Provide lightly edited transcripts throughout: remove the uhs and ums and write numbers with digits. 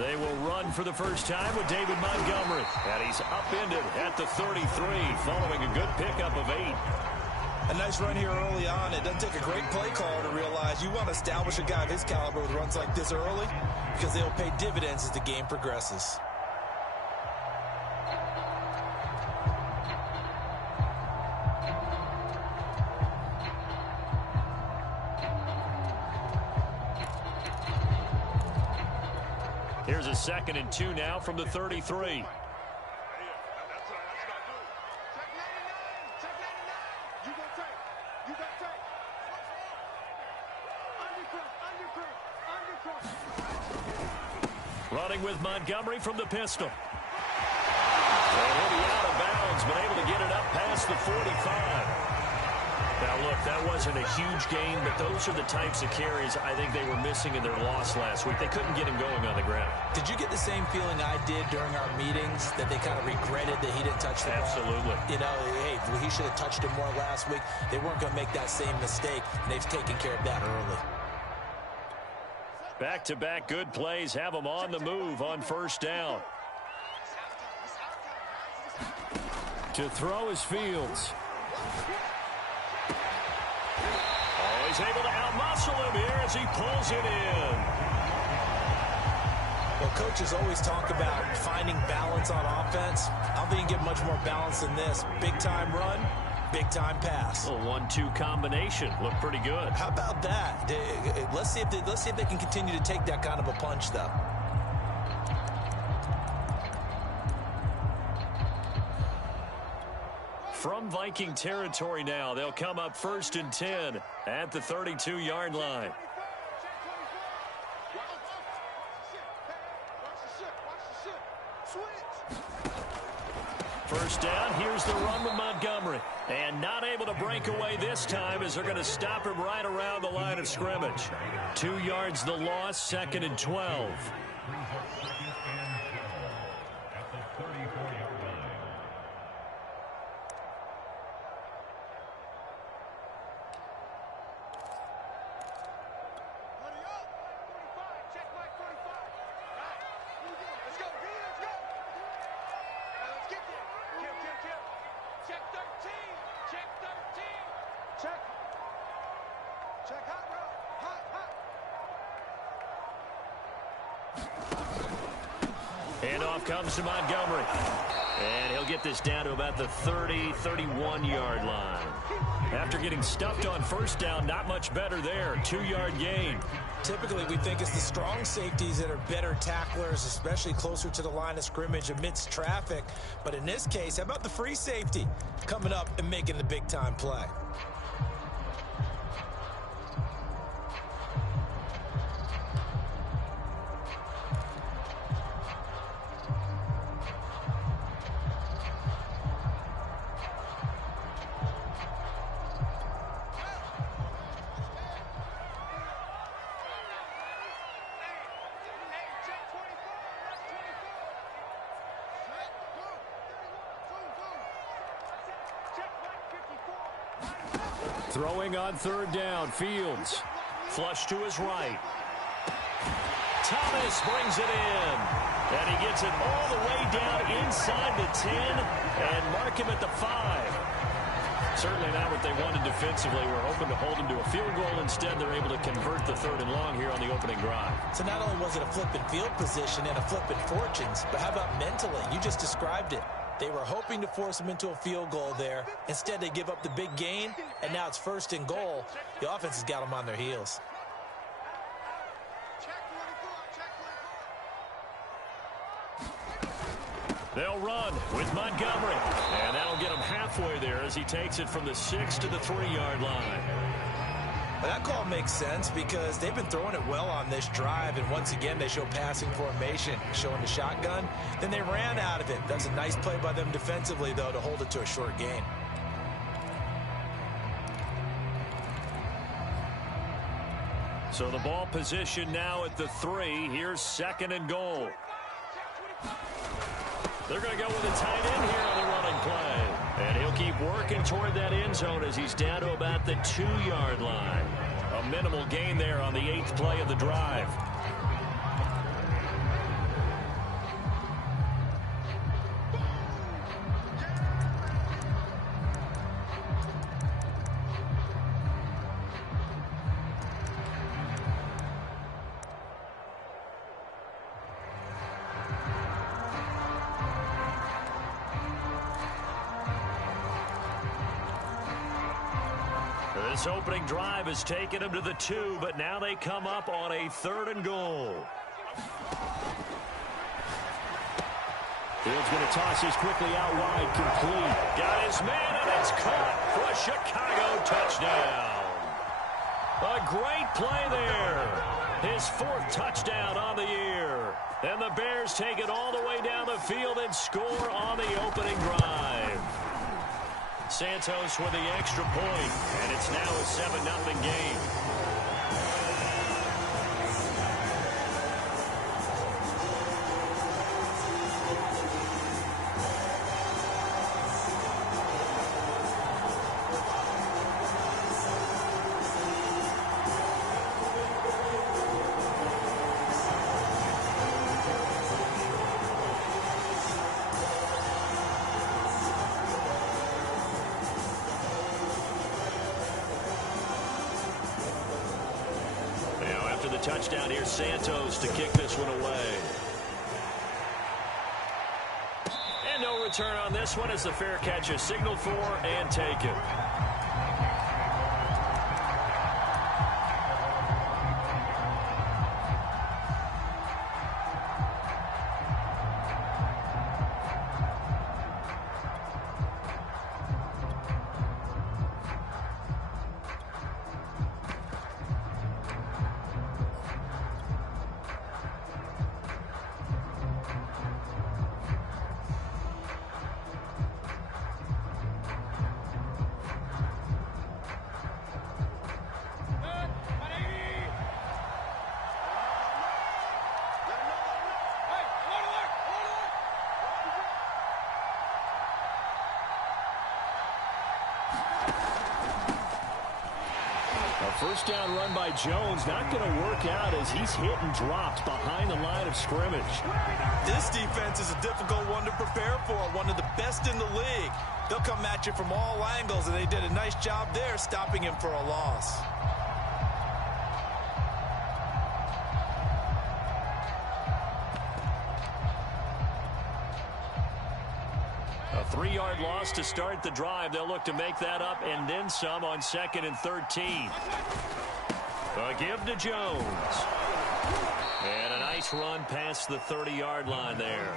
They will run for the first time with David Montgomery. And he's upended at the 33 following a good pickup of 8. A nice run here early on. It doesn't take a great play caller to realize you want to establish a guy of his caliber with runs like this early because they'll pay dividends as the game progresses. Here's a 2nd and 2 now from the 33. Running with Montgomery from the pistol. And he'll be out of bounds, but able to get it up past the 45. Now, look, that wasn't a huge gain, but those are the types of carries I think they were missing in their loss last week. They couldn't get him going on the ground. Did you get the same feeling I did during our meetings, that they kind of regretted that he didn't touch the ball? Absolutely. You know, hey, he should have touched it more last week. They weren't going to make that same mistake, and they've taken care of that early. Back-to-back good plays have them on the move on first down. To throw is Fields. Oh, he's able to outmuscle him here as he pulls it in. Well, coaches always talk about finding balance on offense. I don't think you get much more balance than this. Big-time run, big-time pass. A 1-2 combination. Looked pretty good. How about that? Let's see if they can continue to take that kind of a punch, though. From Viking territory now, they'll come up 1st and 10 at the 32-yard line. First down, here's the run with Montgomery. And not able to break away this time as they're going to stop him right around the line of scrimmage. 2 yards the loss, 2nd and 12. Handoff comes to Montgomery. And he'll get this down to about the 30, 31-yard line. After getting stuffed on first down, not much better there. 2-yard gain. Typically, we think it's the strong safeties that are better tacklers, especially closer to the line of scrimmage amidst traffic. But in this case, how about the free safety coming up and making the big-time play? Throwing on 3rd down, Fields. Flush to his right. Thomas brings it in. And he gets it all the way down inside the 10 and mark him at the 5. Certainly not what they wanted defensively. We're hoping to hold him to a field goal. Instead, they're able to convert the 3rd and long here on the opening drive. So not only was it a flipping field position and a flipping fortunes, but how about mentally? You just described it. They were hoping to force him into a field goal there. Instead, they give up the big gain, and now it's 1st and goal. The offense has got them on their heels. They'll run with Montgomery. And that'll get him halfway there as he takes it from the 6 to the 3-yard line. Well, that call makes sense because they've been throwing it well on this drive, and once again they show passing formation, showing the shotgun. Then they ran out of it. That's a nice play by them defensively, though, to hold it to a short gain. So the ball position now at the 3. Here's 2nd and goal. They're going to go with a tight end here on the running play. And he'll keep working toward that end zone as he's down to about the 2-yard line. A minimal gain there on the 8th play of the drive. This opening drive has taken them to the 2, but now they come up on a 3rd and goal. Field's going to toss this quickly out wide, complete. Got his man, and it's caught for a Chicago touchdown. A great play there. His 4th touchdown on the year. And the Bears take it all the way down the field and score on the opening drive. Santos with the extra point, and it's now a 7-0 game. After the touchdown, here's Santos to kick this one away. And no return on this one as the fair catch is signaled for and taken. First down run by Jones, not going to work out as he's hit and dropped behind the line of scrimmage. This defense is a difficult one to prepare for, one of the best in the league. They'll come at you from all angles, and they did a nice job there stopping him for a loss. A 3-yard loss to start the drive. They'll look to make that up and then some on 2nd and 13. A give to Jones. And a nice run past the 30-yard line there.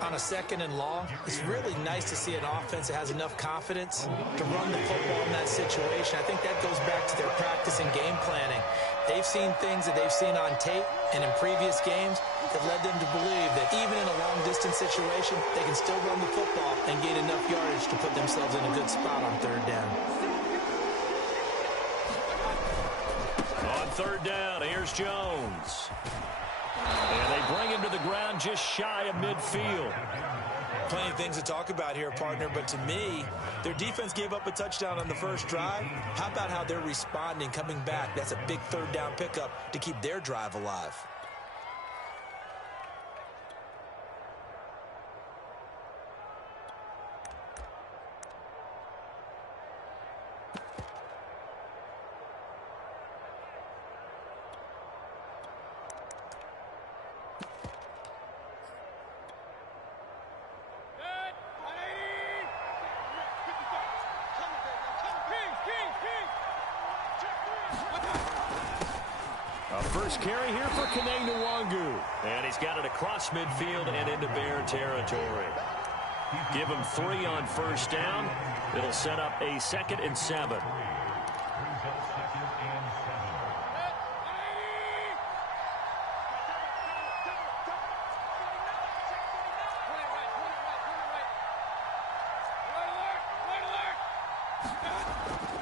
On a 2nd and long, it's really nice to see an offense that has enough confidence to run the football in that situation. I think that goes back to their practice and game planning. They've seen things that they've seen on tape and in previous games that led them to believe that even in a long-distance situation, they can still run the football and gain enough yardage to put themselves in a good spot on 3rd down. On 3rd down, here's Jones. And they bring him to the ground just shy of midfield. Plenty of things to talk about here, partner, but to me, their defense gave up a touchdown on the first drive. How about how they're responding, coming back? That's a big 3rd down pickup to keep their drive alive. First carry here for Nwangwu. And he's got it across midfield and into Bear territory. Give him 3 on 1st down. It'll set up a 2nd and 7.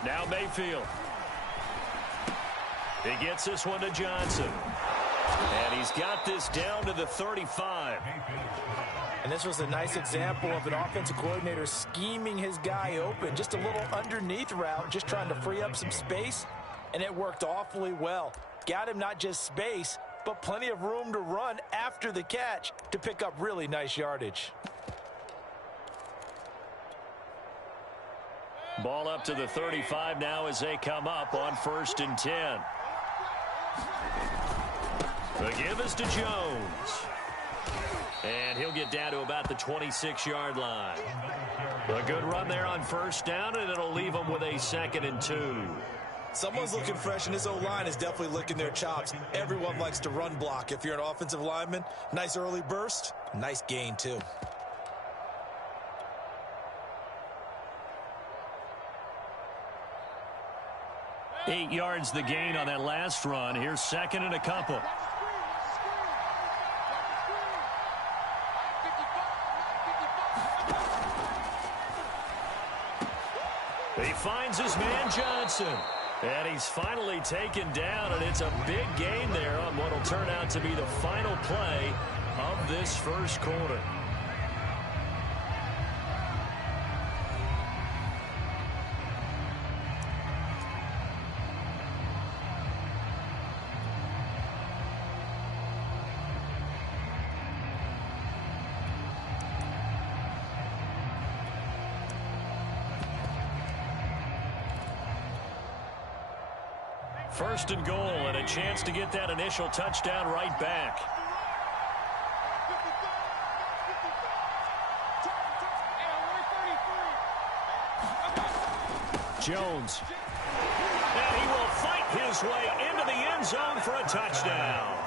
Now Mayfield. He gets this one to Johnson. And he's got this down to the 35. And this was a nice example of an offensive coordinator scheming his guy open. Just a little underneath route, just trying to free up some space. And it worked awfully well. Got him not just space, but plenty of room to run after the catch to pick up really nice yardage. Ball up to the 35 now as they come up on 1st and 10. The give is to Jones. And he'll get down to about the 26-yard line. A good run there on first down, and it'll leave them with a 2nd and 2. Someone's looking fresh, and this O-line is definitely licking their chops. Everyone likes to run block. If you're an offensive lineman, nice early burst, nice gain, too. Eight yards the gain on that last run. Here's 2nd and a couple. He finds his man Johnson. And he's finally taken down, and it's a big gain there on what will turn out to be the final play of this first quarter. First and goal, and a chance to get that initial touchdown right back. Jones. And he will fight his way into the end zone for a touchdown.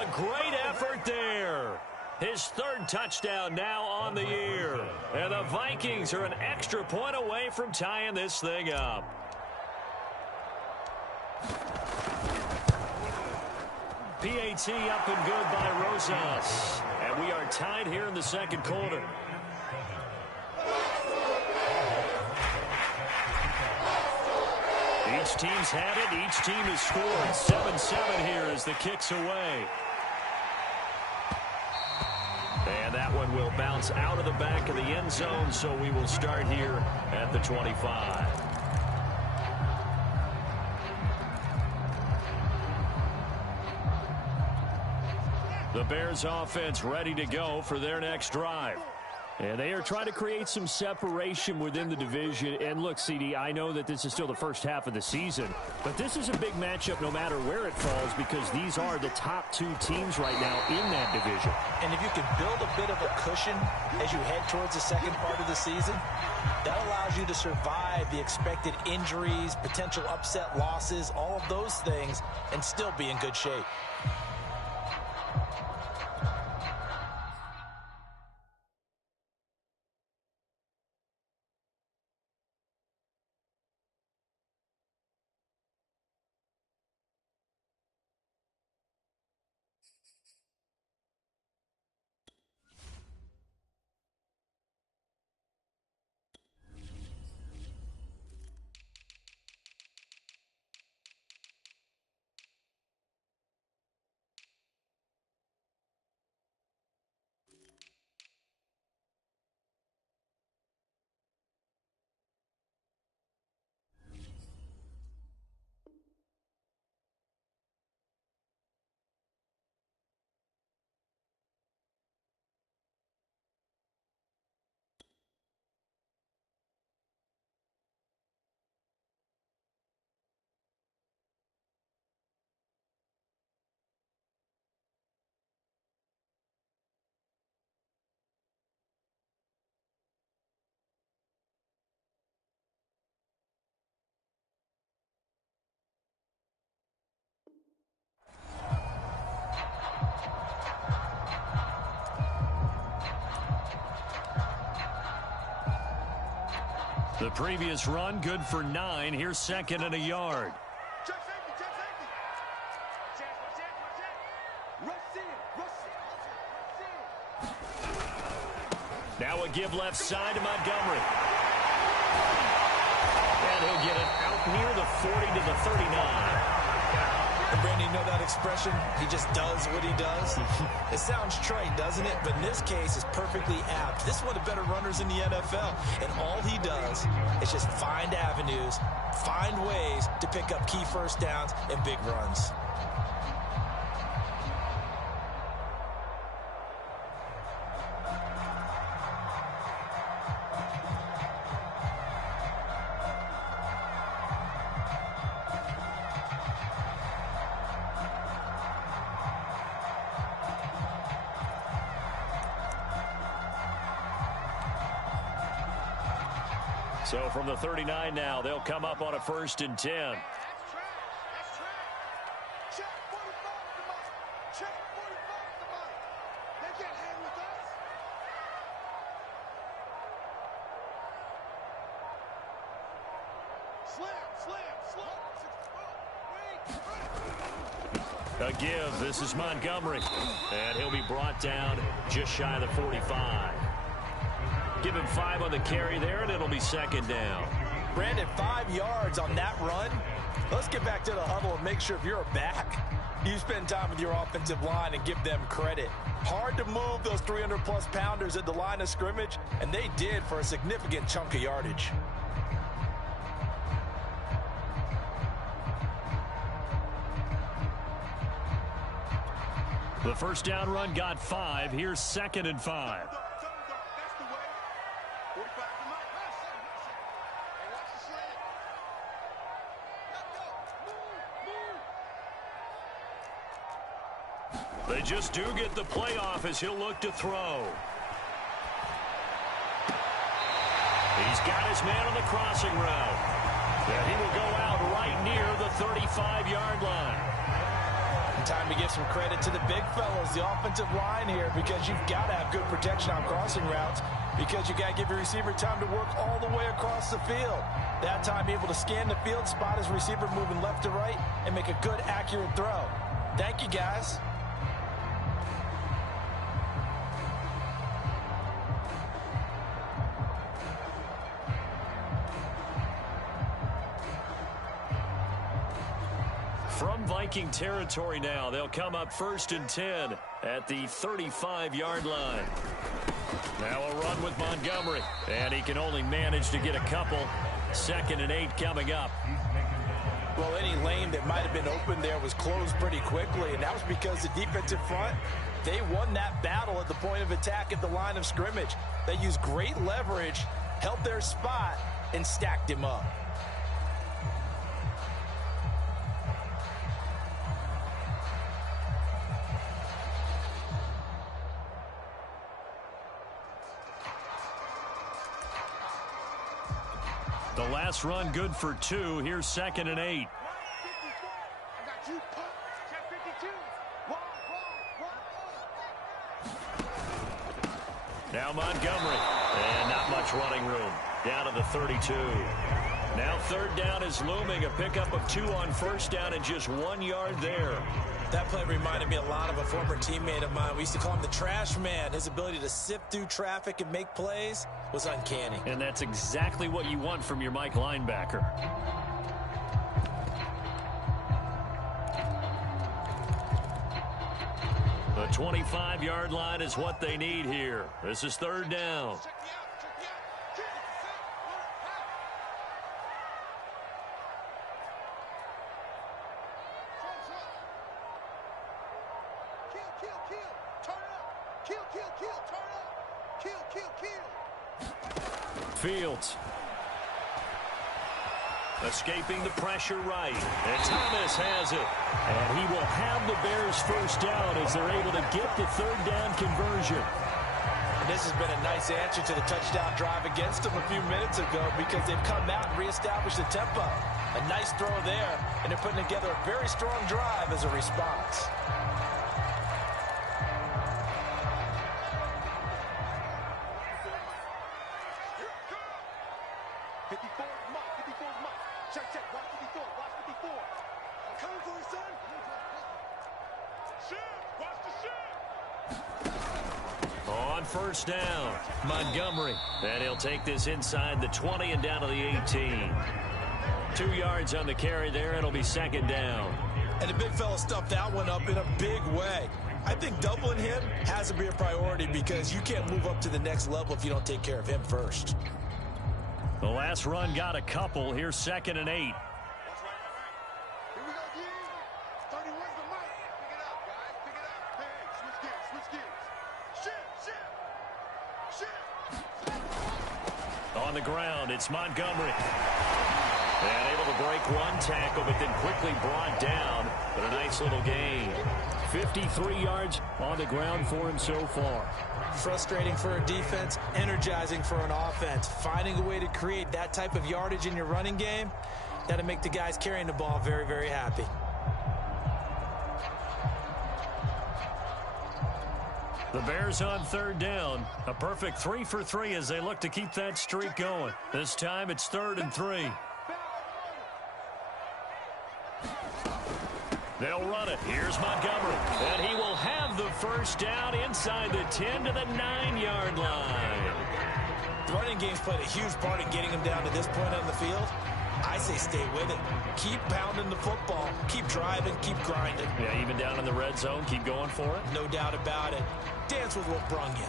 A great effort there. His 3rd touchdown now on the year. And the Vikings are an extra point away from tying this thing up. PAT up and good by Rosas. And we are tied here in the 2nd quarter. Each team's had it. Each team has scored. 7-7 here as the kick's away. And that one will bounce out of the back of the end zone, so we will start here at the 25. The Bears offense ready to go for their next drive. And they are trying to create some separation within the division. And look, CD, I know that this is still the first half of the season, but this is a big matchup no matter where it falls because these are the top 2 teams right now in that division. And if you can build a bit of a cushion as you head towards the second part of the season, that allows you to survive the expected injuries, potential upset losses, all of those things, and still be in good shape. The previous run, good for 9. Here's 2nd and a yard. Now a give left side to Montgomery. And he'll get it out near the 40 to the 39. And Brandon, you know that expression? He just does what he does. It sounds trite, doesn't it? But in this case, it's perfectly apt. This is one of the better runners in the NFL. And all he does is just find avenues, find ways to pick up key first downs and big runs. So from the 39 now, they'll come up on a 1st and 10. A give. This is Montgomery. And he'll be brought down just shy of the 45. Give him 5 on the carry there, and it'll be 2nd down. Brandon, 5 yards on that run. Let's get back to the huddle and make sure if you're a back, you spend time with your offensive line and give them credit. Hard to move those 300-plus pounders at the line of scrimmage, and they did for a significant chunk of yardage. The 1st down run got 5. Here's 2nd and 5. They just do get the play off as he'll look to throw. He's got his man on the crossing route. And he will go out right near the 35-yard line. Time to give some credit to the big fellas, the offensive line here, because you've got to have good protection on crossing routes, because you got to give your receiver time to work all the way across the field. That time, be able to scan the field, spot his receiver moving left to right, and make a good, accurate throw. Thank you, guys. From Viking territory now, they'll come up 1st and 10 at the 35-yard line. Now a run with Montgomery, and he can only manage to get a couple. 2nd and 8 coming up. Well, any lane that might have been open there was closed pretty quickly, and that was because the defensive front, they won that battle at the point of attack at the line of scrimmage. They used great leverage, held their spot, and stacked him up. The last run good for 2. Here's 2nd and 8. Now Montgomery. And not much running room. Down to the 32. Now 3rd down is looming. A pickup of 2 on 1st down and just 1 yard there. That play reminded me a lot of a former teammate of mine. We used to call him the trash man. His ability to sift through traffic and make plays was uncanny. And that's exactly what you want from your Mike linebacker. The 25-yard line is what they need here. This is 3rd down. Fields. Escaping the pressure right. And Thomas has it. And he will have the Bears 1st down as they're able to get the 3rd down conversion. And this has been a nice answer to the touchdown drive against them a few minutes ago, because they've come out and reestablished the tempo. A nice throw there, and they're putting together a very strong drive as a response. On 1st down, Montgomery. And he'll take this inside the 20 and down to the 18. 2 yards on the carry there. It'll be 2nd down. And the big fella stuffed that one up in a big way. I think doubling him has to be a priority, because you can't move up to the next level if you don't take care of him first. The last run got a couple. Here's 2nd and 8. On the ground, it's Montgomery. And able to break one tackle, but then quickly brought down. But a nice little gain. 53 yards on the ground for him so far. Frustrating for a defense, energizing for an offense. Finding a way to create that type of yardage in your running game, that'll make the guys carrying the ball very, very happy. The Bears on third down. A perfect 3 for 3 as they look to keep that streak going. This time it's 3rd and 3. They'll run it. Here's Montgomery. And he will have the first down inside the 10 to the 9-yard line. The running game's played a huge part in getting him down to this point on the field. I say stay with it. Keep pounding the football. Keep driving. Keep grinding. Yeah, even down in the red zone, keep going for it. No doubt about it. Dance with what brung you.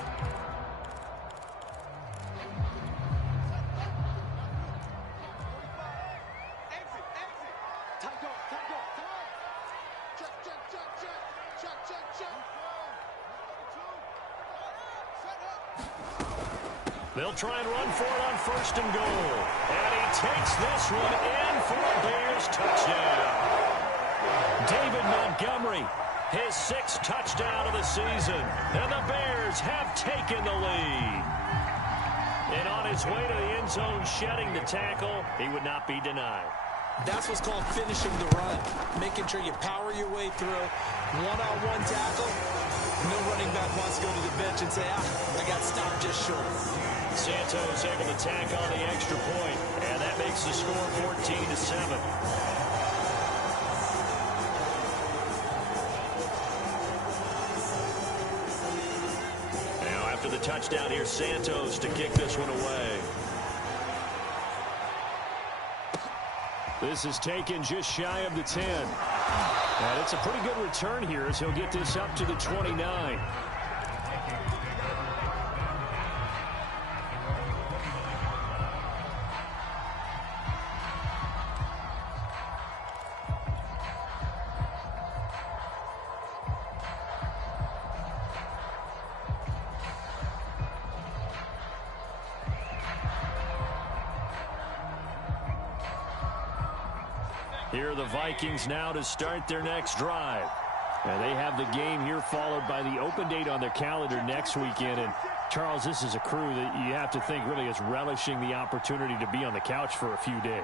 They'll try and run for it on 1st and goal. And he takes this one in for a Bears touchdown. David Montgomery, his 6th touchdown of the season. And the Bears have taken the lead. And on his way to the end zone, shedding the tackle, he would not be denied. That's what's called finishing the run. Making sure you power your way through. One-on-one tackle. No running back wants to go to the bench and say, I got stopped just short. Santos able to tack on the extra point, and that makes the score 14-7. Now after the touchdown, here's Santos to kick this one away. This is taken just shy of the 10. And it's a pretty good return here as he'll get this up to the 29. Here are the Vikings now to start their next drive. And they have the game here followed by the open date on their calendar next weekend. And, Charles, this is a crew that you have to think really is relishing the opportunity to be on the couch for a few days.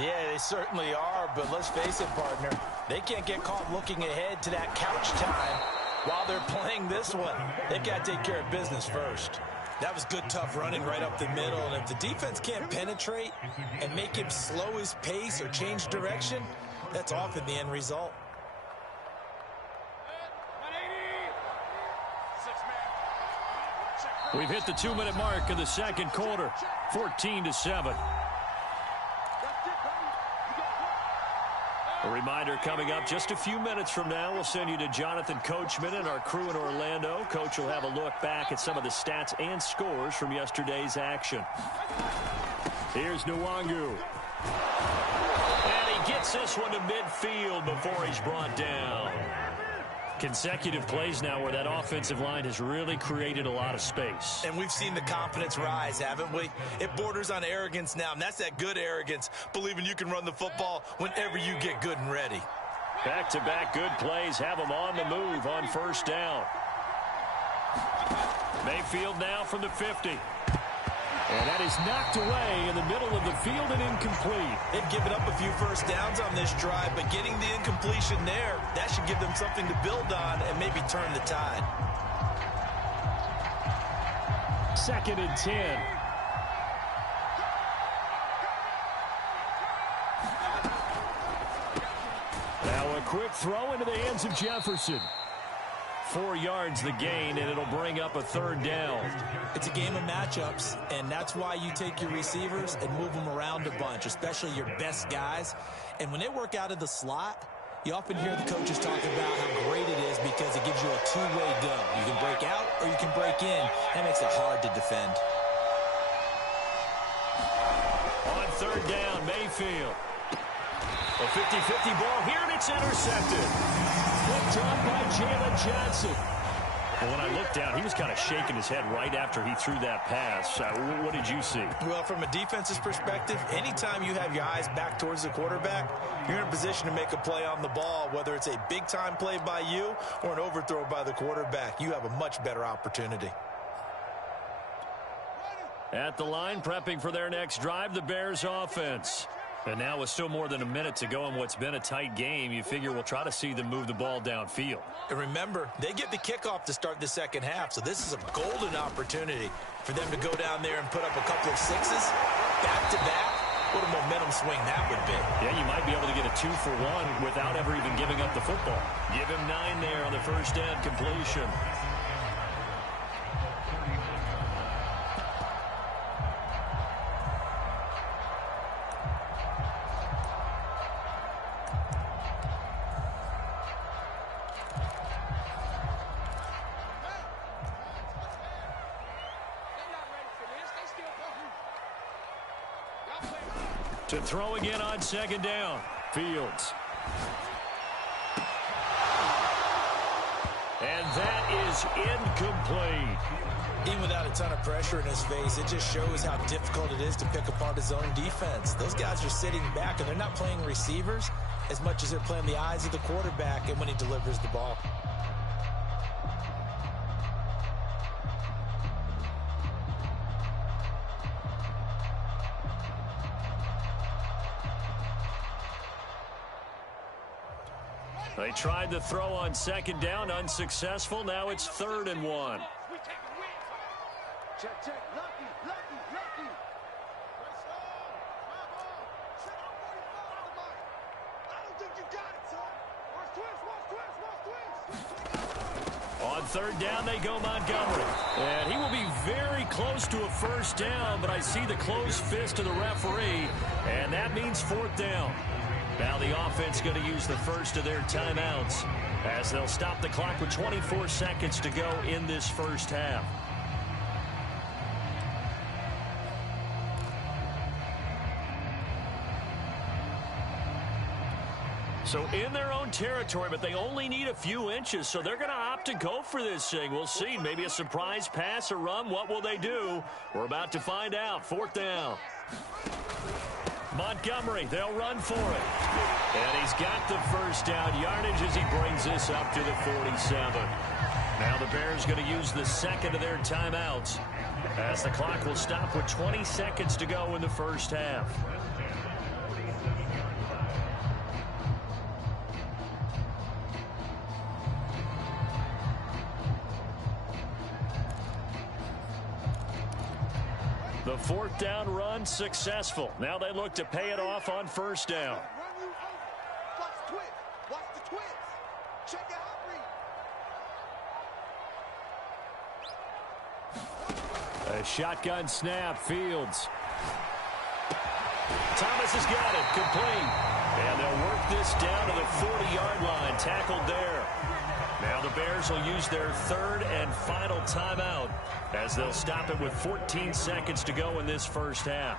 Yeah, they certainly are. But let's face it, partner, they can't get caught looking ahead to that couch time while they're playing this one. They've got to take care of business first. That was good, tough running right up the middle. And if the defense can't penetrate and make him slow his pace or change direction, that's often the end result. We've hit the 2-minute mark of the second quarter, 14-7. A reminder coming up just a few minutes from now, we'll send you to Jonathan Coachman and our crew in Orlando. Coach will have a look back at some of the stats and scores from yesterday's action. Here's Nwangu. And he gets this one to midfield before he's brought down. Consecutive plays now where that offensive line has really created a lot of space. And we've seen the confidence rise, haven't we? It borders on arrogance now, and that's that good arrogance, believing you can run the football whenever you get good and ready. Back-to-back good plays have them on the move on 1st down. Mayfield now from the 50. And that is knocked away in the middle of the field and incomplete. They've given up a few first downs on this drive, but getting the incompletion there, that should give them something to build on and maybe turn the tide. 2nd and 10. Now a quick throw into the hands of Jefferson. 4 yards the gain, and it'll bring up a 3rd down. It's a game of matchups, and that's why you take your receivers and move them around a bunch, especially your best guys. And when they work out of the slot, you often hear the coaches talk about how great it is because it gives you a two-way go. You can break out or you can break in. That makes it hard to defend. On 3rd down, Mayfield. A 50-50 ball here, and it's intercepted. Picked up by Jalen Johnson. Well, when I looked down, he was kind of shaking his head right after he threw that pass. What did you see? Well, from a defense's perspective, anytime you have your eyes back towards the quarterback, you're in a position to make a play on the ball, whether it's a big-time play by you or an overthrow by the quarterback. You have a much better opportunity. At the line, prepping for their next drive, the Bears offense. And now with still more than a minute to go in what's been a tight game, you figure we'll try to see them move the ball downfield. And remember, they get the kickoff to start the second half, so this is a golden opportunity for them to go down there and put up a couple of sixes back-to-back. What a momentum swing that would be. Yeah, you might be able to get a 2-for-1 without ever even giving up the football. Give him 9 there on the first down completion. To throw again on second down. Fields. And that is incomplete. Even without a ton of pressure in his face, it just shows how difficult it is to pick apart his own defense. Those guys are sitting back, and they're not playing receivers as much as they're playing the eyes of the quarterback and when he delivers the ball. They tried to throw on second down, unsuccessful. Now it's 3rd and 1. Check, check. Lucky, lucky, lucky. I don't think you got it, son. On 3rd down, they go Montgomery. And he will be very close to a first down, but I see the closed fist of the referee, and that means 4th down. Now the offense going to use the first of their timeouts as they'll stop the clock with 24 seconds to go in this first half. So in their own territory, but they only need a few inches, so they're going to opt to go for this thing. We'll see. Maybe a surprise pass or run. What will they do? We're about to find out. 4th down. Montgomery, they'll run for it. And he's got the first down yardage as he brings this up to the 47. Now the Bears going to use the second of their timeouts as the clock will stop with 20 seconds to go in the first half. The 4th down run successful. Now they look to pay it off on first down. Watch the twist. Watch the twist. Check out read. A shotgun snap. Fields. Thomas has got it. Complete. And they'll work this down to the 40-yard line. Tackled there. Now the Bears will use their 3rd and final timeout as they'll stop it with 14 seconds to go in this first half.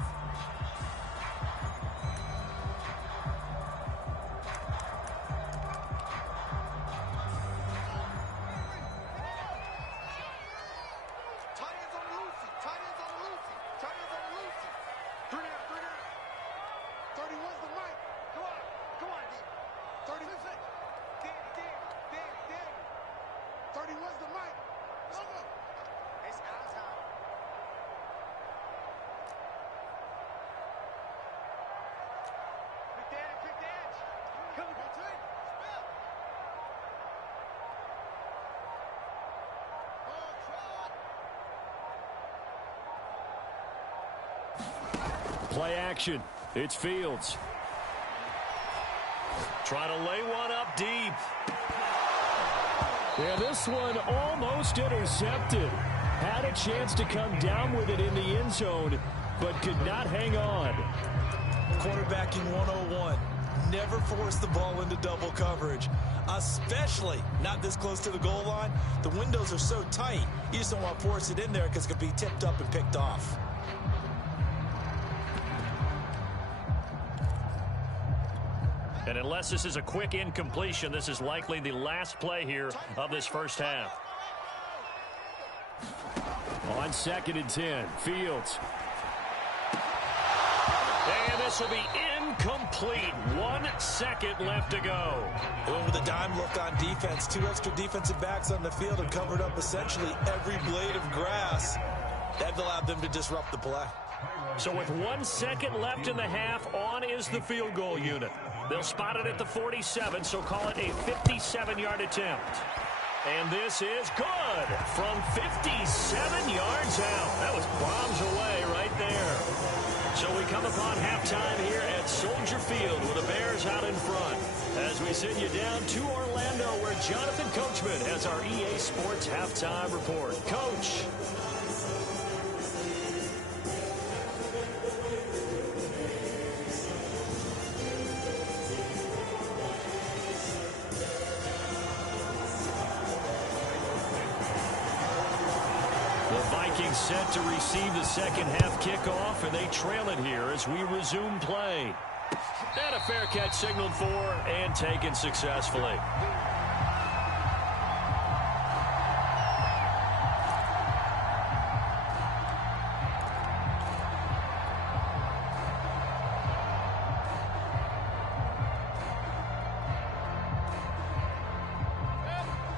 Play action. It's Fields. Trying to lay one up deep. Yeah, this one almost intercepted. Had a chance to come down with it in the end zone, but could not hang on. Quarterbacking 101. Never force the ball into double coverage, especially not this close to the goal line. The windows are so tight, you just don't want to force it in there because it could be tipped up and picked off. And unless this is a quick incompletion, this is likely the last play here of this first half. On 2nd and 10, Fields. And this will be incomplete. 1 second left to go. Going with a dime look on defense. 2 extra defensive backs on the field and covered up essentially every blade of grass. That allowed them to disrupt the play. So with 1 second left in the half, on is the field goal unit. They'll spot it at the 47, so call it a 57-yard attempt. And this is good from 57 yards out. That was bombs away right there. So we come upon halftime here at Soldier Field with the Bears out in front. As we send you down to Orlando, where Jonathan Coachman has our EA Sports halftime report. Coach. Vikings set to receive the second half kickoff, and they trail it here as we resume play. And a fair catch signaled for and taken successfully.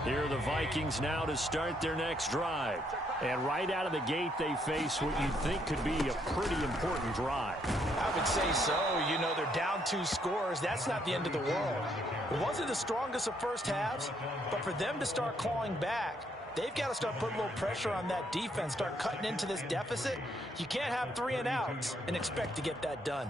Here are the Vikings now to start their next drive. And right out of the gate, they face what you'd think could be a pretty important drive. I would say so. You know, they're down 2 scores. That's not the end of the world. It wasn't the strongest of first halves, but for them to start clawing back, they've got to start putting a little pressure on that defense, start cutting into this deficit. You can't have 3 and outs and expect to get that done.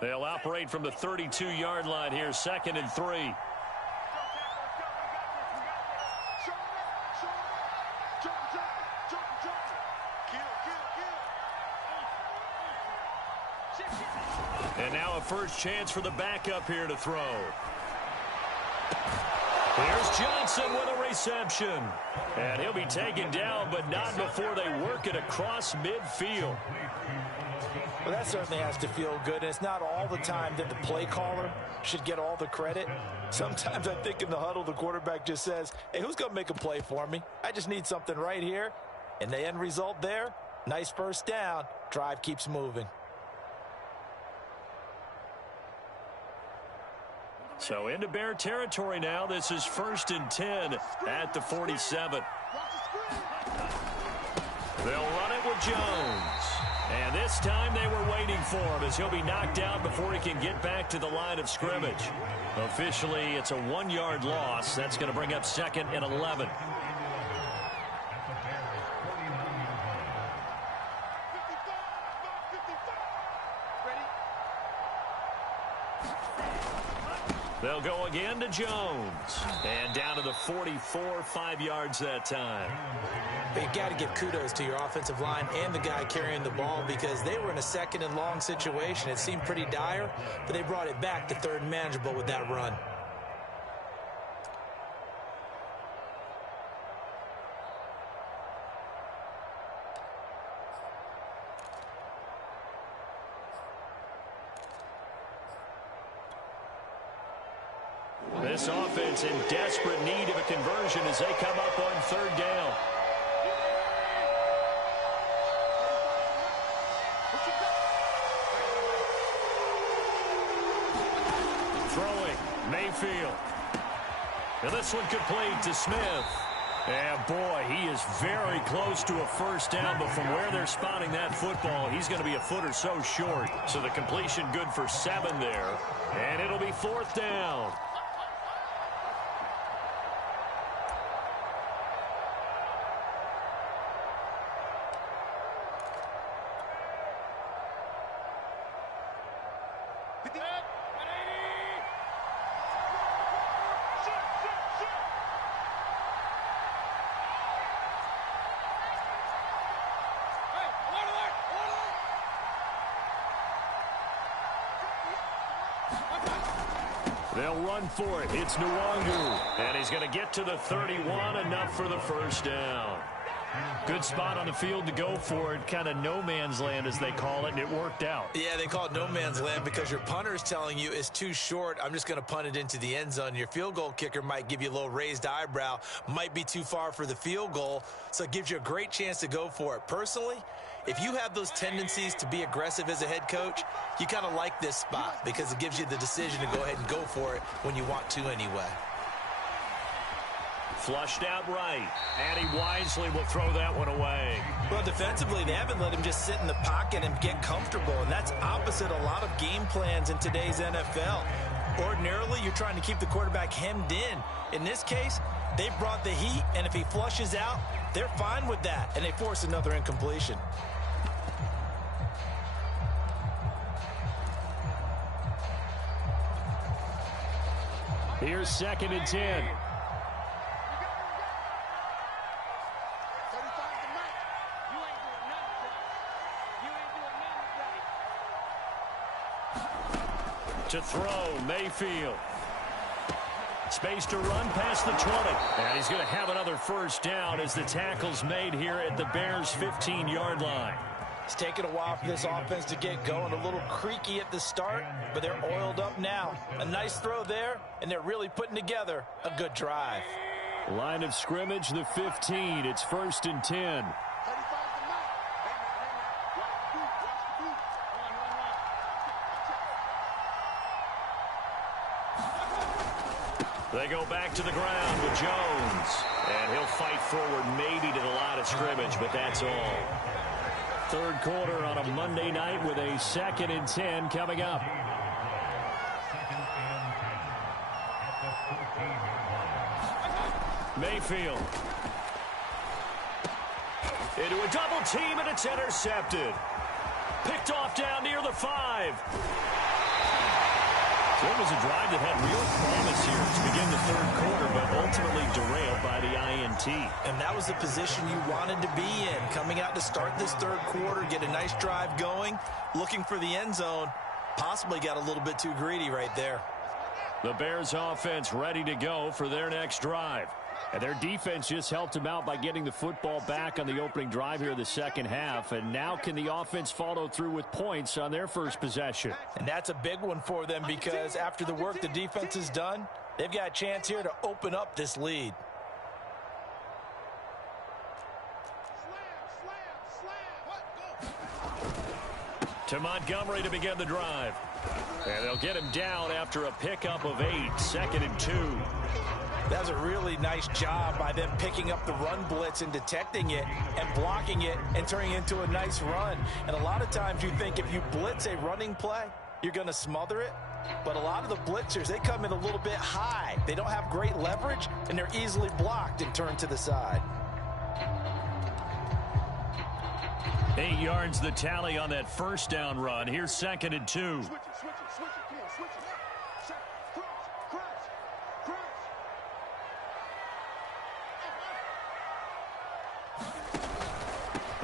They'll operate from the 32-yard line here, 2nd and 3. And now a first chance for the backup here to throw. Here's Johnson with a reception. And he'll be taken down, but not before they work it across midfield. Well, that certainly has to feel good. And it's not all the time that the play caller should get all the credit. Sometimes I think in the huddle, the quarterback just says, hey, who's going to make a play for me? I just need something right here. And the end result there, nice first down. Drive keeps moving. So into Bear territory now. This is 1st and 10 at the 47. They'll run it with Jones. And this time they were waiting for him as he'll be knocked out before he can get back to the line of scrimmage. Officially, it's a 1-yard loss. That's going to bring up 2nd and 11. They'll go again to Jones. And down to the 44, 5 yards that time. You've got to give kudos to your offensive line and the guy carrying the ball because they were in a 2nd and long situation. It seemed pretty dire, but they brought it back to 3rd and manageable with that run. This offense in desperate need of a conversion as they come up on 3rd down. Throwing, Mayfield. And this one complete to Smith. And boy, he is very close to a first down, but from where they're spotting that football, he's going to be a foot or so short. So the completion good for 7 there. And it'll be 4th down. They'll run for it. It's Nwangu. And he's going to get to the 31, enough for the first down. Good spot on the field to go for it, kind of no man's land as they call it, and it worked out. Yeah, they call it no man's land because your punter is telling you it's too short. I'm just going to punt it into the end zone. Your field goal kicker might give you a little raised eyebrow, might be too far for the field goal, so it gives you a great chance to go for it. Personally, if you have those tendencies to be aggressive as a head coach, you kind of like this spot because it gives you the decision to go ahead and go for it when you want to anyway. Flushed out right, and he wisely will throw that one away. Well, defensively, they haven't let him just sit in the pocket and get comfortable, and that's opposite a lot of game plans in today's NFL. Ordinarily, you're trying to keep the quarterback hemmed in. In this case, they brought the heat, and if he flushes out, they're fine with that, and they force another incompletion. Here's 2nd and 10. To throw, Mayfield. Space to run past the 20. And he's going to have another first down as the tackle's made here at the Bears' 15-yard line. It's taken a while for this offense to get going. A little creaky at the start, but they're oiled up now. A nice throw there, and they're really putting together a good drive. Line of scrimmage, the 15. It's 1st and 10. They go back to the ground with Jones. And he'll fight forward maybe to the line of scrimmage, but that's all. 3rd quarter on a Monday night with a 2nd and 10 coming up. Mayfield. Into a double team, and it's intercepted. Picked off down near the 5. So it was a drive that had real promise here to begin the 3rd quarter, but ultimately derailed by the INT. And that was the position you wanted to be in. Coming out to start this 3rd quarter, get a nice drive going, looking for the end zone. Possibly got a little bit too greedy right there. The Bears offense ready to go for their next drive. And their defense just helped them out by getting the football back on the opening drive here in the 2nd half. And now can the offense follow through with points on their first possession? And that's a big one for them because after the work the defense has done, they've got a chance here to open up this lead. To Montgomery to begin the drive. And they'll get him down after a pickup of 8. 2nd and 2. That was a really nice job by them picking up the run blitz and detecting it and blocking it and turning it into a nice run. And a lot of times you think if you blitz a running play, you're going to smother it. But a lot of the blitzers, they come in a little bit high. They don't have great leverage, and they're easily blocked and turned to the side. 8 yards the tally on that first down run. Here's 2nd and 2.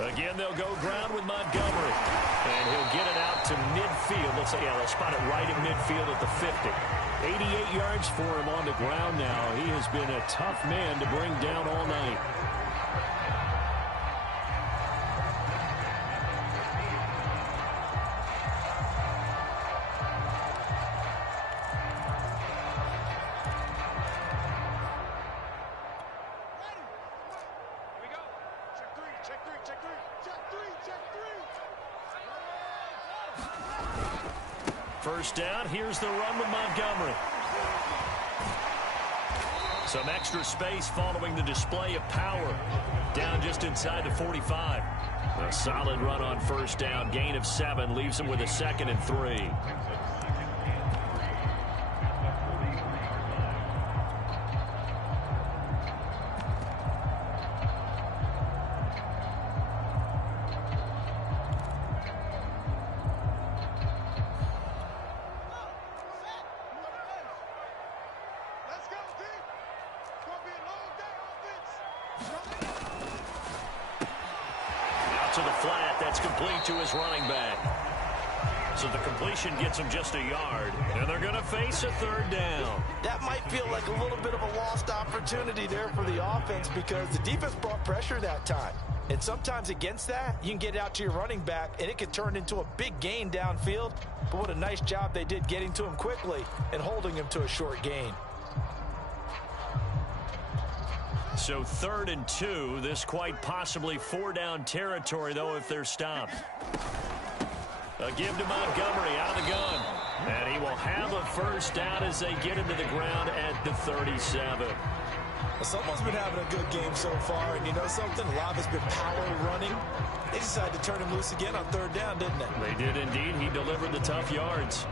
Again, they'll go ground with Montgomery. And he'll get it out to midfield. Looks like, they'll spot it right at midfield at the 50. 88 yards for him on the ground now. He has been a tough man to bring down all night. First down, here's the run with Montgomery. Some extra space following the display of power. Down just inside the 45. A solid run on first down. Gain of 7 leaves him with a 2nd and 3. To the flat, that's complete to his running back. So the completion gets them just a yard. And they're going to face a third down. That might feel like a little bit of a lost opportunity there for the offense because the defense brought pressure that time. And sometimes against that, you can get out to your running back, and it can turn into a big gain downfield. But what a nice job they did getting to him quickly and holding him to a short gain. So 3rd and 2. This quite possibly 4-down territory, though, if they're stopped. A give to Montgomery out of the gun. And he will have a first down as they get him to the ground at the 37. Well, someone's been having a good game so far, and you know something? A lot of it's been power running. They decided to turn him loose again on 3rd down, didn't they? They did indeed. He delivered the tough yards.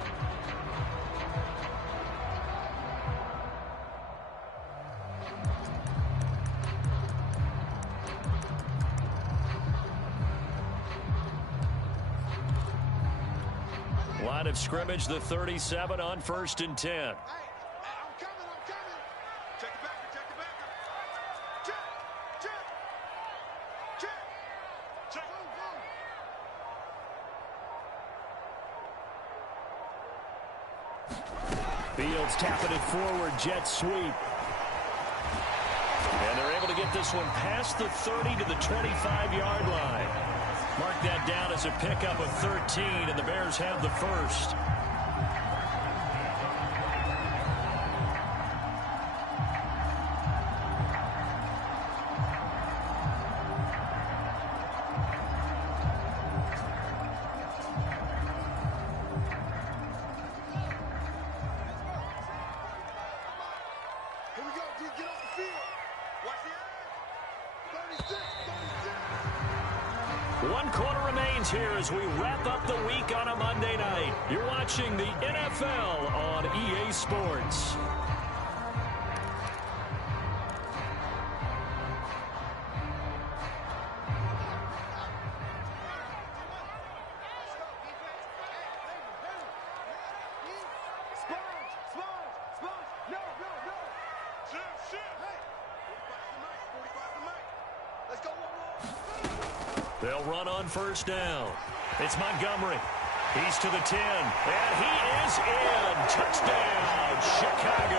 Line of scrimmage, the 37 on 1st and 10. Hey, I'm coming. Check it back. Check. Fields tapping it forward, jet sweep. And they're able to get this one past the 30 to the 25-yard line. Mark that down as a pickup of 13, and the Bears have the first. Here we go, D. Get off the field. Watch the edge. 36. 1 quarter remains here as we wrap up the week on a Monday night. You're watching the NFL on EA Sports. Let's go, They'll run on 1st down. It's Montgomery. He's to the 10. And he is in. Touchdown, Chicago.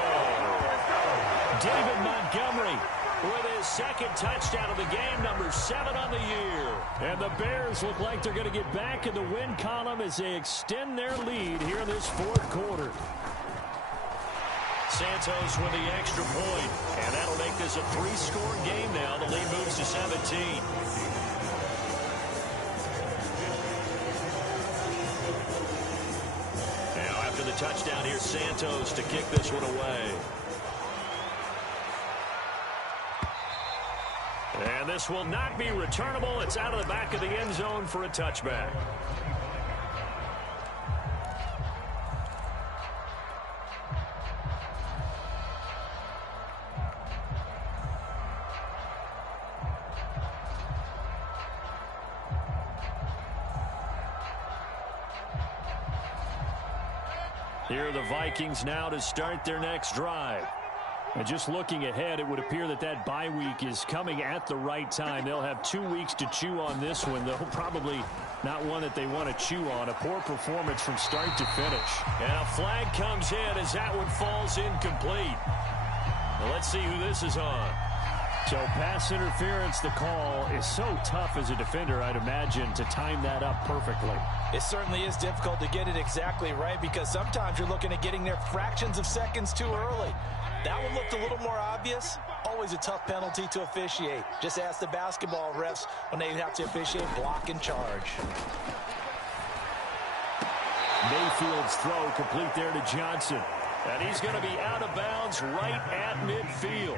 David Montgomery with his 2nd touchdown of the game, number 7 on the year. And the Bears look like they're going to get back in the win column as they extend their lead here in this 4th quarter. Santos with the extra point. And that'll make this a 3-score game now. The lead moves to 17. The touchdown here, Santos to kick this one away. And this will not be returnable. It's out of the back of the end zone for a touchback. Here are the Vikings now to start their next drive. And just looking ahead, it would appear that that bye week is coming at the right time. They'll have 2 weeks to chew on this one, though probably not one that they want to chew on. A poor performance from start to finish. And a flag comes in as that one falls incomplete. Well, let's see who this is on. So pass interference, the call is so tough as a defender, I'd imagine, to time that up perfectly. It certainly is difficult to get it exactly right because sometimes you're looking at getting there fractions of seconds too early. That one looked a little more obvious. Always a tough penalty to officiate. Just ask the basketball refs when they have to officiate block and charge. Mayfield's throw complete there to Johnson. And he's going to be out of bounds right at midfield.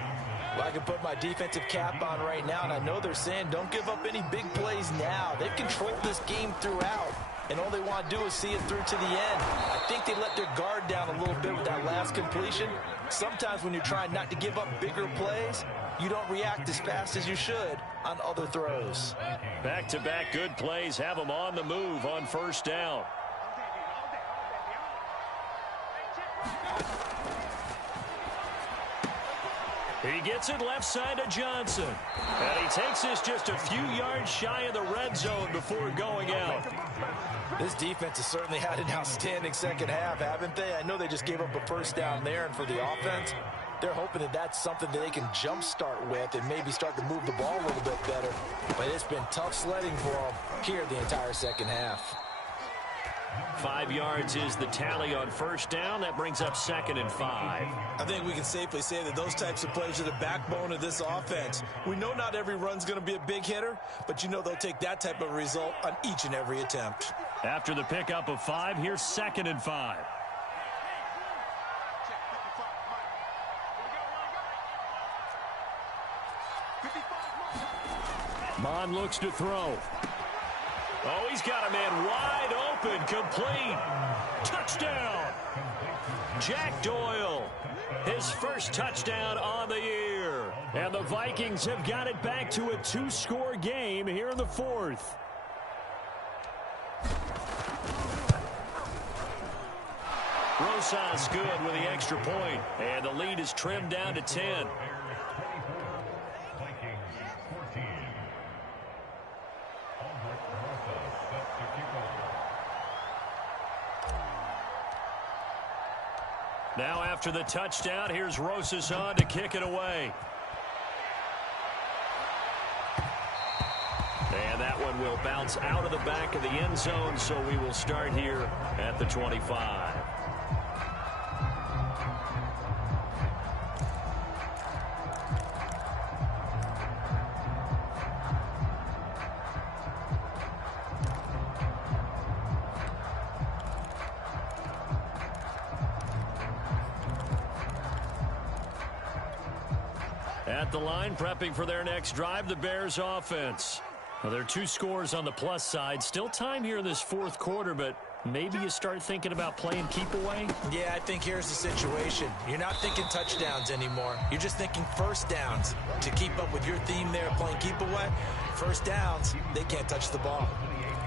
Well, I can put my defensive cap on right now, and I know they're saying don't give up any big plays now. They've controlled this game throughout, and all they want to do is see it through to the end. I think they let their guard down a little bit with that last completion. Sometimes when you're trying not to give up bigger plays, you don't react as fast as you should on other throws. Back-to-back good plays have them on the move on 1st down. He gets it left side to Johnson. And he takes this just a few yards shy of the red zone before going out. This defense has certainly had an outstanding second half, haven't they? I know they just gave up a first down there, and for the offense, they're hoping that that's something that they can jumpstart with and maybe start to move the ball a little bit better. But it's been tough sledding for them here the entire second half. 5 yards is the tally on first down. That brings up 2nd and 5. I think we can safely say that those types of plays are the backbone of this offense. We know not every run's going to be a big hitter, but you know they'll take that type of result on each and every attempt. After the pickup of 5, here's 2nd and 5. Mon looks to throw. Oh, he's got a man wide open, complete. Touchdown. Jack Doyle, his first touchdown on the year. And the Vikings have got it back to a 2-score game here in the 4th. Rosas good with the extra point, and the lead is trimmed down to 10. Now after the touchdown, here's Rosas on to kick it away. And that one will bounce out of the back of the end zone, so we will start here at the 25. At the line, prepping for their next drive, the Bears offense. Well, there are 2 scores on the plus side. Still time here in this 4th quarter, but maybe you start thinking about playing keep away? Yeah, I think here's the situation. You're not thinking touchdowns anymore. You're just thinking first downs. To keep up with your theme there, playing keep away, first downs, they can't touch the ball.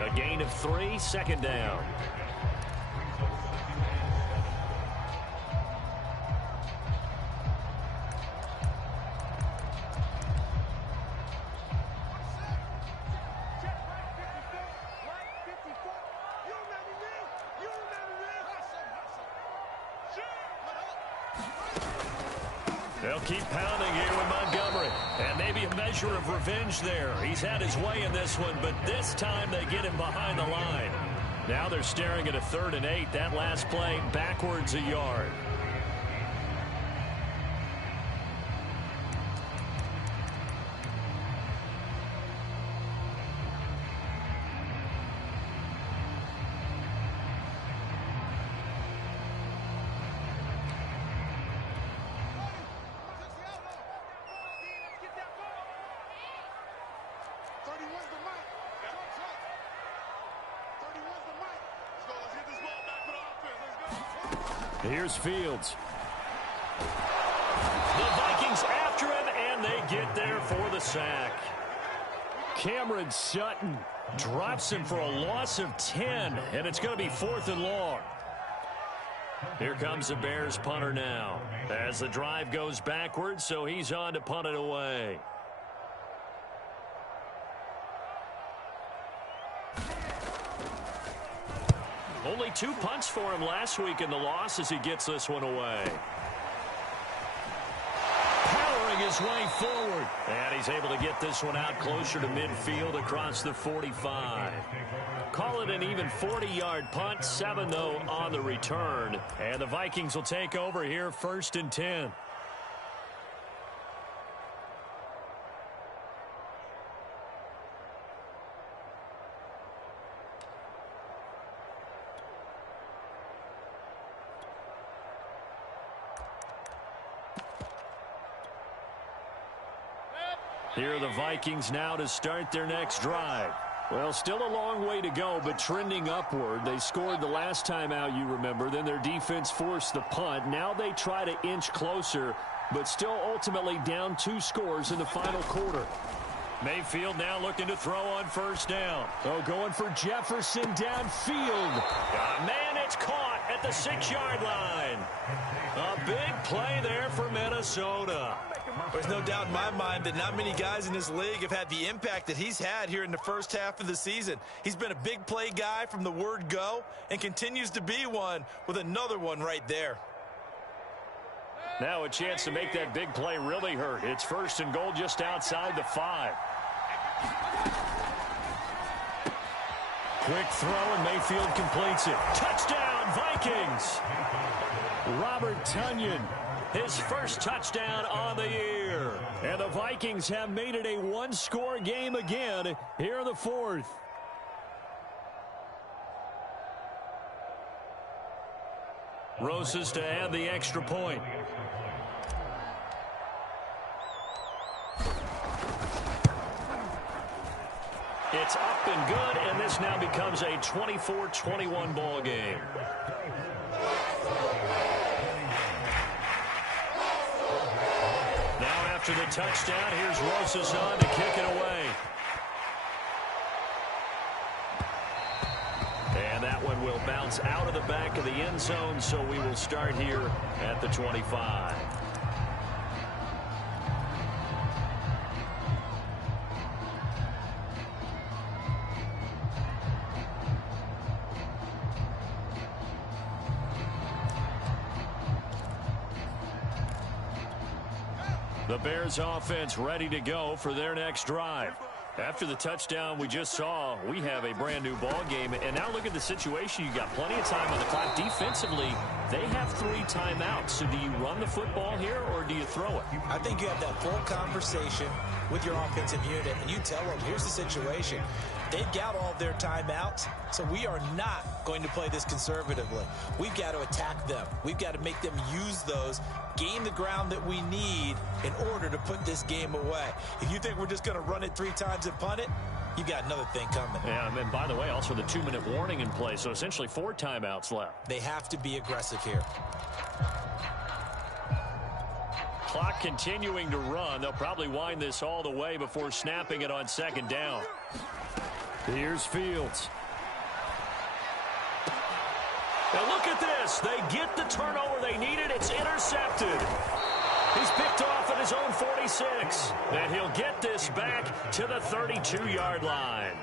A gain of 3, 2nd down. They'll keep pounding here with Montgomery. And maybe a measure of revenge there. He's had his way in this one, but this time they get him behind the line. Now they're staring at a 3rd and 8. That last play backwards a yard. Here's Fields. The Vikings after him, and they get there for the sack. Cameron Sutton drops him for a loss of 10, and it's going to be 4th and long. Here comes the Bears punter now as the drive goes backwards, so he's on to punt it away. Only 2 punts for him last week in the loss as he gets this one away. Powering his way forward. And he's able to get this one out closer to midfield across the 45. Call it an even 40-yard punt. 7, though, on the return. And the Vikings will take over here 1st and 10. Here are the Vikings now to start their next drive. Well, still a long way to go, but trending upward. They scored the last time out, you remember. Then their defense forced the punt. Now they try to inch closer, but still ultimately down 2 scores in the final quarter. Mayfield now looking to throw on first down. Oh, going for Jefferson downfield. Man, it's caught at the 6-yard line. A big play there for Minnesota. There's no doubt in my mind that not many guys in this league have had the impact that he's had here in the first half of the season. He's been a big play guy from the word go and continues to be one with another one right there. Now a chance to make that big play really hurt. It's first and goal just outside the 5. Quick throw, and Mayfield completes it. Touchdown, Vikings! Robert Tonyan, his first touchdown on the year. And the Vikings have made it a one-score game again here in the 4th. Rosas to add the extra point. It's up and good, and this now becomes a 24-21 ball game. Now after the touchdown, here's Rosas on to kick it away. And that one will bounce out of the back of the end zone, so we will start here at the 25. The Bears offense ready to go for their next drive. After the touchdown we just saw, we have a brand new ball game. And now look at the situation. You got plenty of time on the clock. Defensively, they have 3 timeouts. So do you run the football here or do you throw it? I think you have that full conversation with your offensive unit, and you tell them, here's the situation. They've got all of their timeouts, so we are not going to play this conservatively. We've got to attack them. We've got to make them use those, gain the ground that we need in order to put this game away. If you think we're just going to run it 3 times and punt it, you got another thing coming. Yeah, and by the way, also the 2-minute warning in play, so essentially 4 timeouts left. They have to be aggressive here. Clock continuing to run. They'll probably wind this all the way before snapping it on 2nd down. Here's Fields. And look at this. They get the turnover they needed. It's intercepted. He's picked off at his own 46. And he'll get this back to the 32-yard line.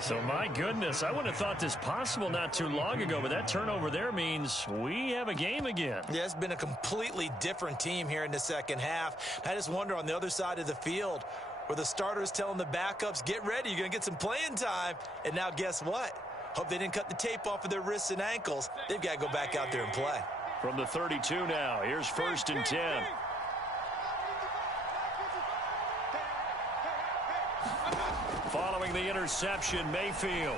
So, my goodness, I wouldn't have thought this possible not too long ago, but that turnover there means we have a game again. Yeah, it's been a completely different team here in the second half. I just wonder on the other side of the field where the starters telling the backups, get ready, you're going to get some playing time. And now guess what? Hope they didn't cut the tape off of their wrists and ankles. They've got to go back out there and play. From the 32 now, here's 1st and 10. Following the interception, Mayfield.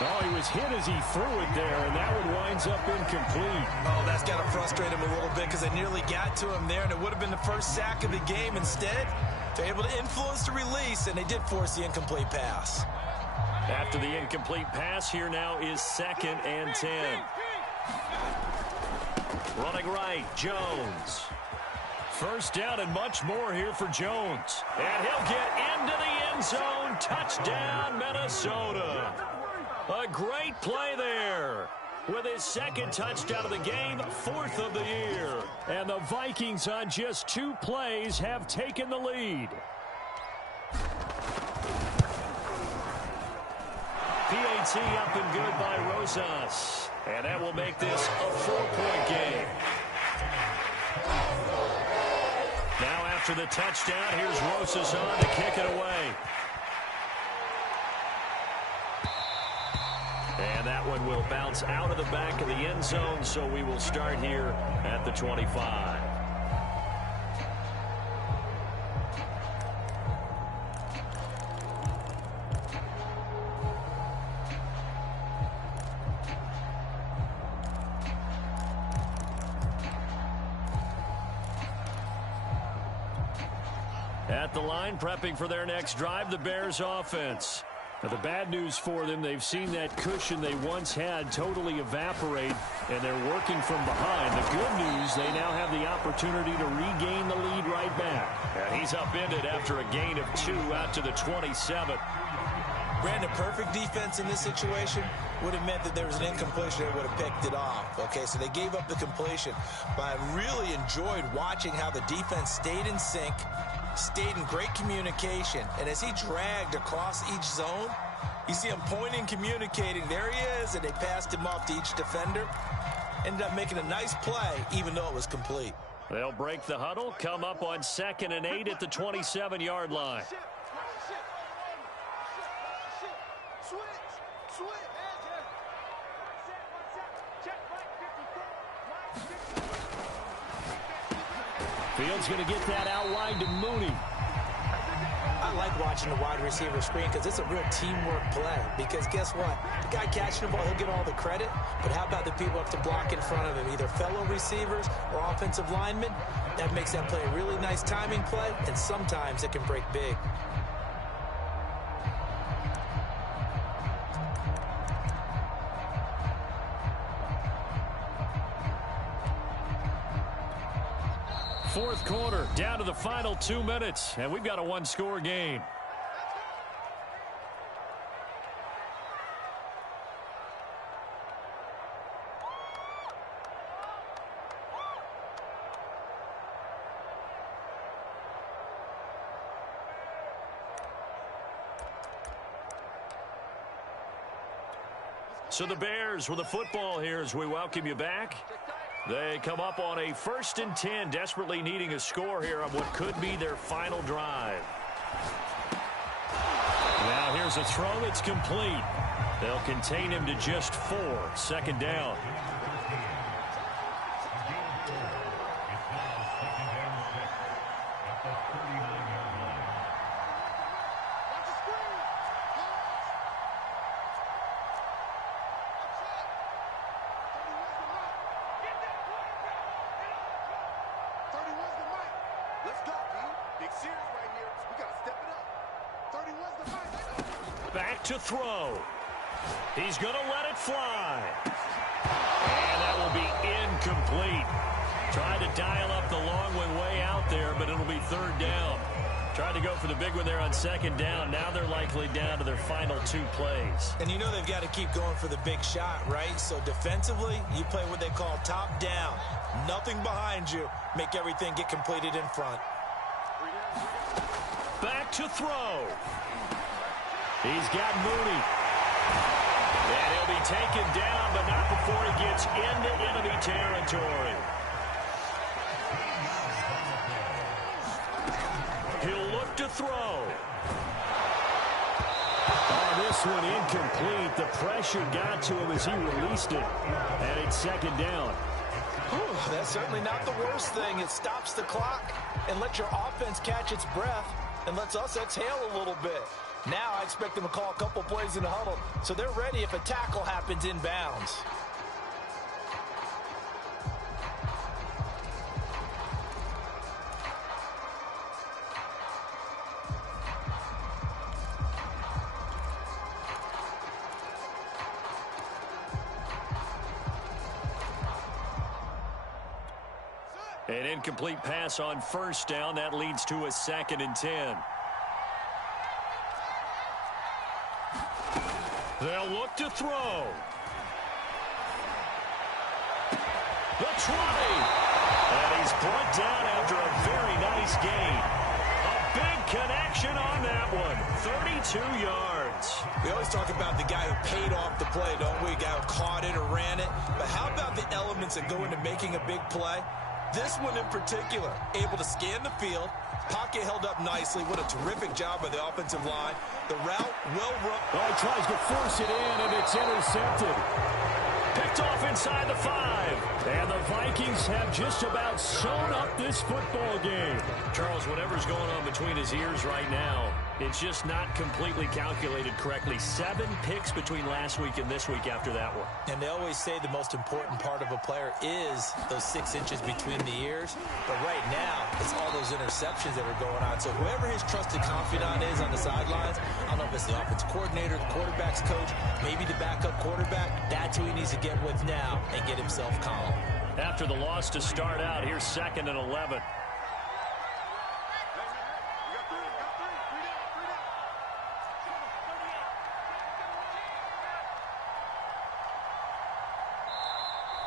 Oh, he was hit as he threw it there, and that one winds up incomplete. Oh, that's got to frustrate him a little bit because they nearly got to him there, and it would have been the first sack of the game. Instead, they're able to influence the release, and they did force the incomplete pass. After the incomplete pass, here now is 2nd and 10. Running right, Jones. First down and much more here for Jones. And he'll get into the end zone. Touchdown, Minnesota. A great play there. With his 2nd touchdown of the game, 4th of the year. And the Vikings on just 2 plays have taken the lead. PAT up and good by Rosas. And that will make this a 4-point game. Now after the touchdown, here's Rosas on to kick it away. And that one will bounce out of the back of the end zone, so we will start here at the 25. At the line, prepping for their next drive, the Bears offense. Now, the bad news for them, they've seen that cushion they once had totally evaporate, and they're working from behind. The good news, they now have the opportunity to regain the lead right back. And he's upended after a gain of 2 out to the 27. Brandon, perfect defense in this situation would have meant that there was an incompletion that would have picked it off. Okay, so they gave up the completion. But I really enjoyed watching how the defense stayed in sync, stayed in great communication. And as he dragged across each zone, you see him pointing, communicating. There he is, and they passed him off to each defender. Ended up making a nice play, even though it was complete. They'll break the huddle, come up on 2nd and 8 at the 27-yard line. Fields going to get that out wide to Mooney. I like watching the wide receiver screen because it's a real teamwork play. Because guess what? The guy catching the ball, he'll get all the credit. But how about the people who have to block in front of him, either fellow receivers or offensive linemen? That makes that play a really nice timing play, and sometimes it can break big. Fourth quarter, down to the final 2 minutes, and we've got a one-score game. So the Bears with the football here as we welcome you back. They come up on a 1st and 10, desperately needing a score here on what could be their final drive. Now here's a throw that's complete. They'll contain him to just 4. 2nd down. Back to throw. He's going to let it fly. And that will be incomplete. Tried to dial up the long one way out there, but it'll be 3rd down. Tried to go for the big one there on 2nd down. Now they're likely down to their final 2 plays. And you know they've got to keep going for the big shot, right? So defensively, you play what they call top down. Nothing behind you. Make everything get completed in front. Back to throw. He's got Mooney. And he'll be taken down, but not before he gets into enemy territory. He'll look to throw. Oh, this one incomplete. The pressure got to him as he released it. And it's 2nd down. Whew, that's certainly not the worst thing. It stops the clock and lets your offense catch its breath and lets us exhale a little bit. Now I expect them to call a couple plays in the huddle so they're ready if a tackle happens inbounds. An incomplete pass on 1st down. That leads to a 2nd and 10. They'll look to throw. The 20. And he's brought down after a very nice gain. A big connection on that one. 32 yards. We always talk about the guy who paid off the play, don't we? A guy who caught it or ran it. But how about the elements that go into making a big play? This one in particular, able to scan the field. Pocket held up nicely. What a terrific job by the offensive line. The route, well run. Oh, he tries to force it in, and it's intercepted. Picked off inside the 5. And the Vikings have just about sewn up this football game. Charles, whatever's going on between his ears right now, It's just not completely calculated correctly. 7 picks between last week and this week after that one. And they always say the most important part of a player is those 6 inches between the ears. But right now, it's all those interceptions that are going on. So whoever his trusted confidant is on the sidelines, I don't know if it's the offensive coordinator, the quarterback's coach, maybe the backup quarterback, that's who he needs to get with now and get himself calm. After the loss to start out, here's 2nd and 11.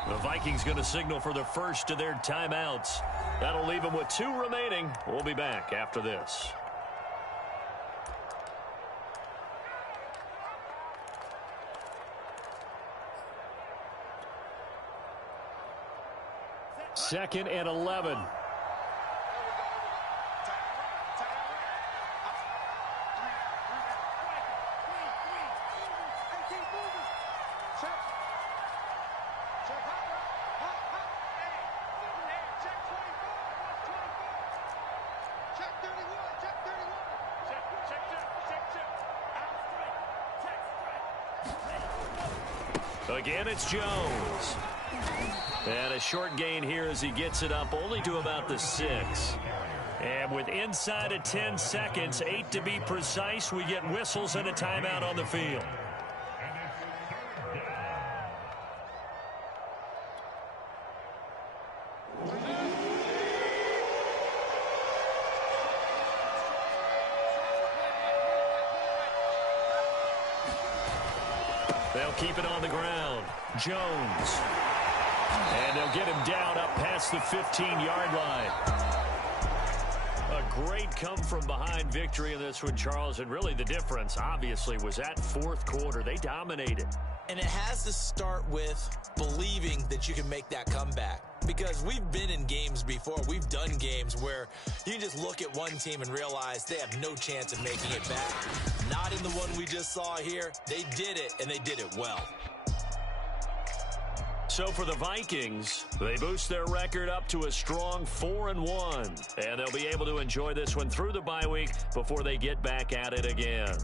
The Vikings going to signal for the first of their timeouts. That'll leave them with 2 remaining. We'll be back after this. Second and 11. Again, it's Jones. And a short gain here as he gets it up only to about the 6. And with inside of 10 seconds, 8 to be precise, we get whistles and a timeout on the field. They'll keep it on the ground. Jones. And they'll get him down up past the 15-yard line. A great come-from-behind victory in this one, Charles. And really the difference, obviously, was that 4th quarter. They dominated. And it has to start with believing that you can make that comeback. Because we've been in games before. We've done games where you just look at one team and realize they have no chance of making it back. Not in the one we just saw here. They did it, and they did it well. So for the Vikings, they boost their record up to a strong 4-1. And they'll be able to enjoy this one through the bye week before they get back at it again.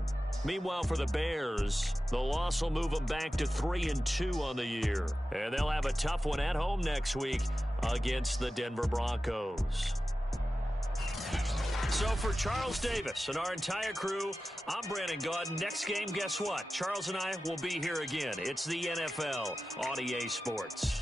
Meanwhile, for the Bears, the loss will move them back to 3-2 on the year. And they'll have a tough one at home next week against the Denver Broncos. So for Charles Davis and our entire crew, I'm Brandon Gaudin. Next game, guess what? Charles and I will be here again. It's the NFL on EA Sports.